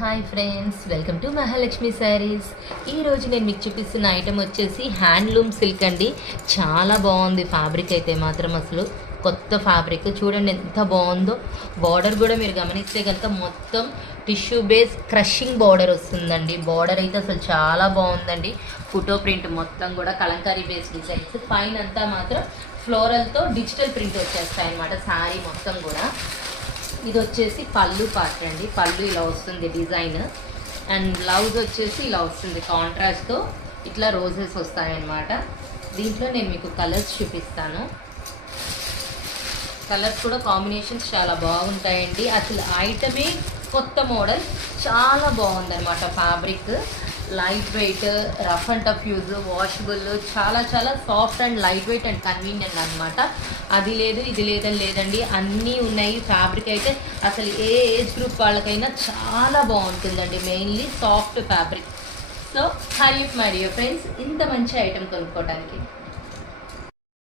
Hi friends, welcome to Mahalakshmi saris. ఈరోజు నేను మీకు చూపిస్తున్న ఐటెం వచ్చేసి హ్యాండ్లూమ్ సిల్క్ అండి. చాలా బాగుంది ఫ్యాబ్రిక్ అయితే మాత్రం, అసలు కొత్త ఫ్యాబ్రిక్ చూడండి ఎంత బాగుందో. బార్డర్ కూడా మీరు గమనిస్తే కనుక మొత్తం టిష్యూ బేస్ క్రషింగ్ బార్డర్ వస్తుందండి. బార్డర్ అయితే అసలు చాలా బాగుందండి. ఫోటో ప్రింట్ మొత్తం కూడా కలంకారీ బేస్ డిజైన్స్, పైన అంతా మాత్రం ఫ్లోరల్తో డిజిటల్ ప్రింట్ వచ్చేస్తాయి అన్నమాట శారీ మొత్తం కూడా. ఇది వచ్చేసి పళ్ళు పార్ట్ అండి. పళ్ళు ఇలా వస్తుంది డిజైన్, అండ్ బ్లౌజ్ వచ్చేసి ఇలా వస్తుంది కాంట్రాస్ట్తో, ఇట్లా రోజెస్ వస్తాయన్నమాట. దీంట్లో నేను మీకు కలర్స్ చూపిస్తాను. కలర్స్ కూడా కాంబినేషన్స్ చాలా బాగుంటాయండి. అసలు ఐటమే కొత్త మోడల్, చాలా బాగుందన్నమాట. Fabric light weight, rough and tough use, washable, చాలా చాలా soft and light weight and convenient అనమాట. అది లేదు ఇది లేదని లేదండి, అన్నీ ఉన్నాయి. ఫ్యాబ్రిక్ అయితే అసలు ఏ ఏజ్ గ్రూప్ వాళ్ళకైనా చాలా బాగుంటుందండి. Mainly soft fabric. So hurry my dear friends, ఇంత మంచి ఐటెం కొనుక్కోవడానికి